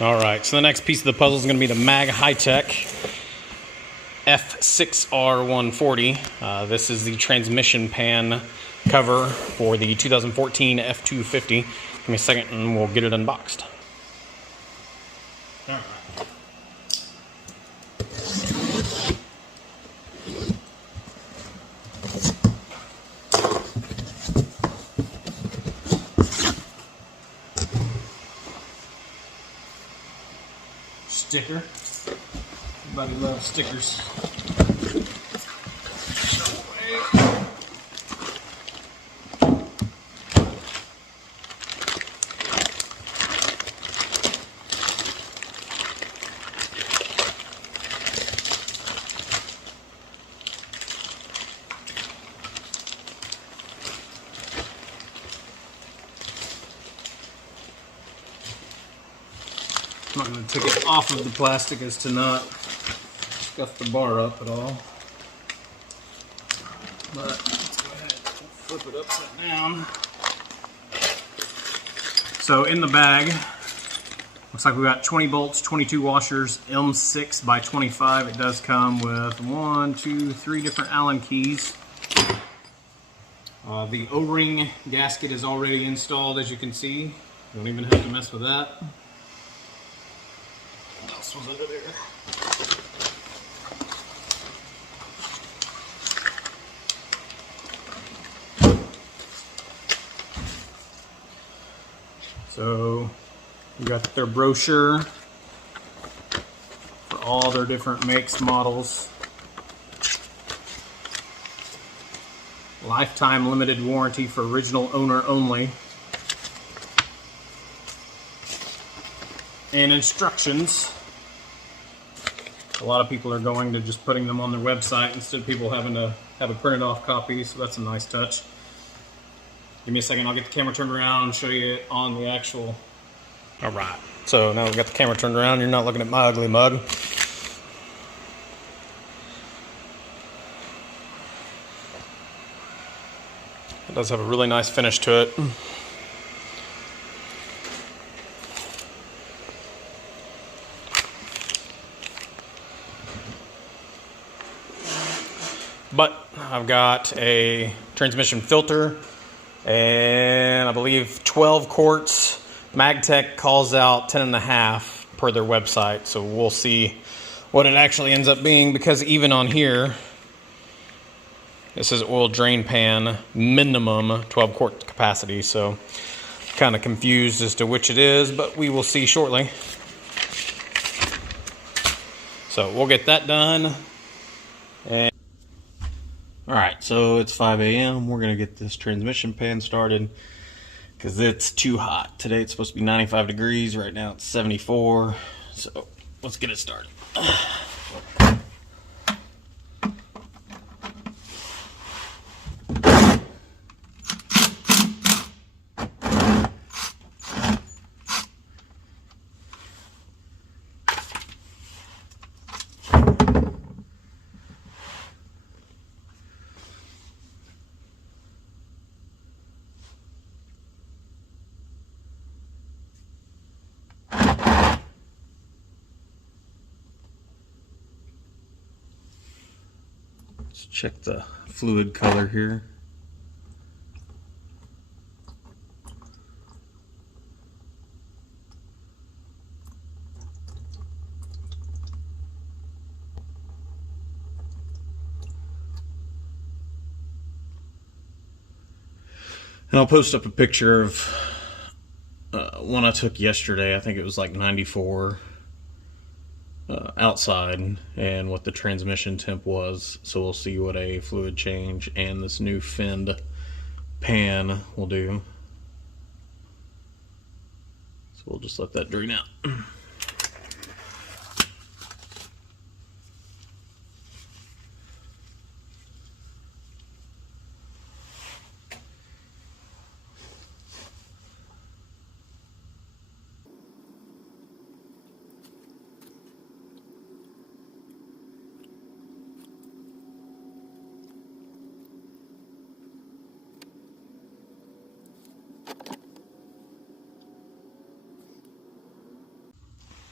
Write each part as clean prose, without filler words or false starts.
All right, so the next piece of the puzzle is going to be the MAG Hytec F250. This is the transmission pan cover for the 2014 F250. Give me a second and we'll get it unboxed. All right. Sticker. Everybody loves stickers. I'm not going to take it off of the plastic as to not scuff the bar up at all. But let's go ahead and flip it upside down. So in the bag, looks like we got 20 bolts, 22 washers, M6 by 25. It does come with 1, 2, 3 different Allen keys. The O-ring gasket is already installed, as you can see. Don't even have to mess with that. What else was under there? So you got their brochure for all their different makes, models. Lifetime limited warranty for original owner only. And instructions. A lot of people are going to just putting them on their website instead of people having to have a printed off copy, so that's a nice touch. Give me a second, I'll get the camera turned around and show you it on the actual... Alright, so now we've got the camera turned around, you're not looking at my ugly mug. It does have a really nice finish to it. But I've got a transmission filter and I believe 12 quarts. MAGTech calls out 10.5 per their website, so we'll see what it actually ends up being, because even on here this is oil drain pan, minimum 12 quart capacity, so kind of confused as to which it is, but we will see shortly. So we'll get that done. And alright, so it's 5 a.m. We're going to get this transmission pan started because it's too hot. Today it's supposed to be 95 degrees. Right now it's 74. So let's get it started. Let's check the fluid color here. And I'll post up a picture of one I took yesterday. I think it was like 94 outside, and what the transmission temp was, so we'll see what a fluid change and this new finned pan will do. So we'll just let that drain out.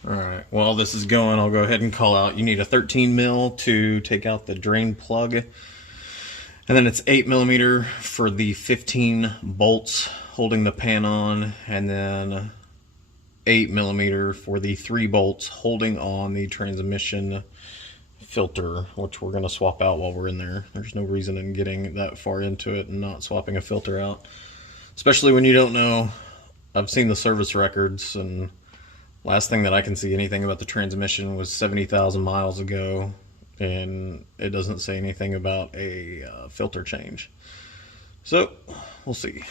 Alright, while this is going, I'll go ahead and call out. You need a 13 mil to take out the drain plug. And then it's 8 millimeter for the 15 bolts holding the pan on. And then 8 millimeter for the 3 bolts holding on the transmission filter, which we're going to swap out while we're in there. There's no reason in getting that far into it and not swapping a filter out. Especially when you don't know. I've seen the service records, and last thing that I can see anything about the transmission was 70,000 miles ago, and it doesn't say anything about a filter change. So, we'll see.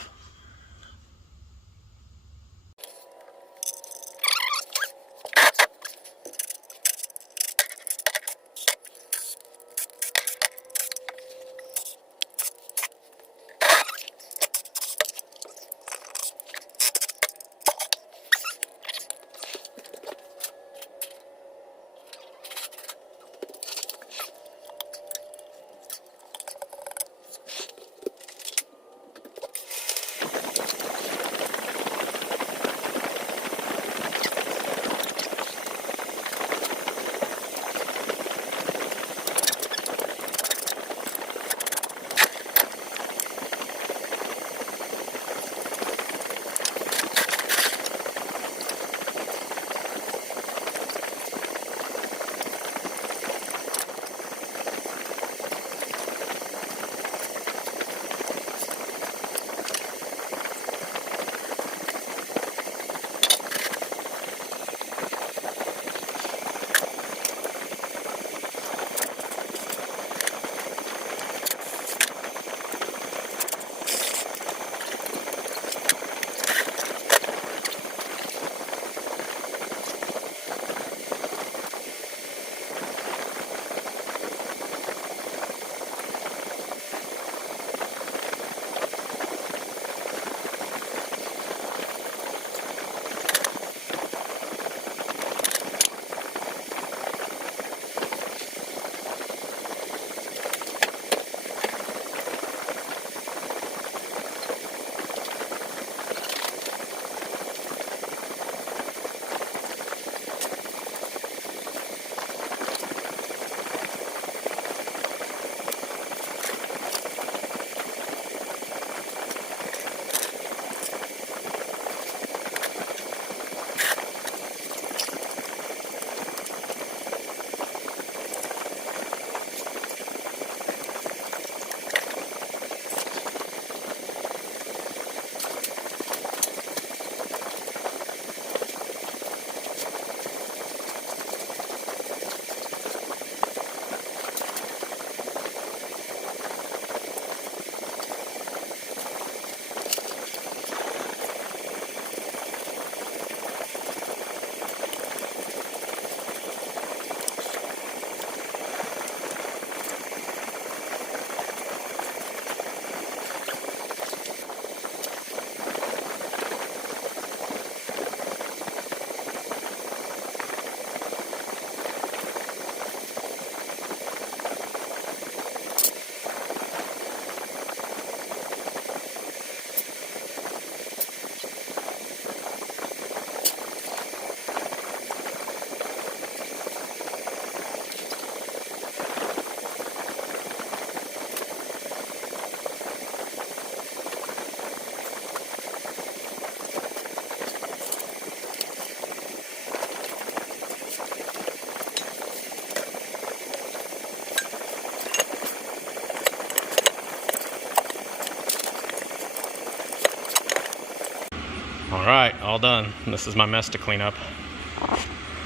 Alright, all done. This is my mess to clean up.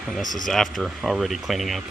And this is after already cleaning up.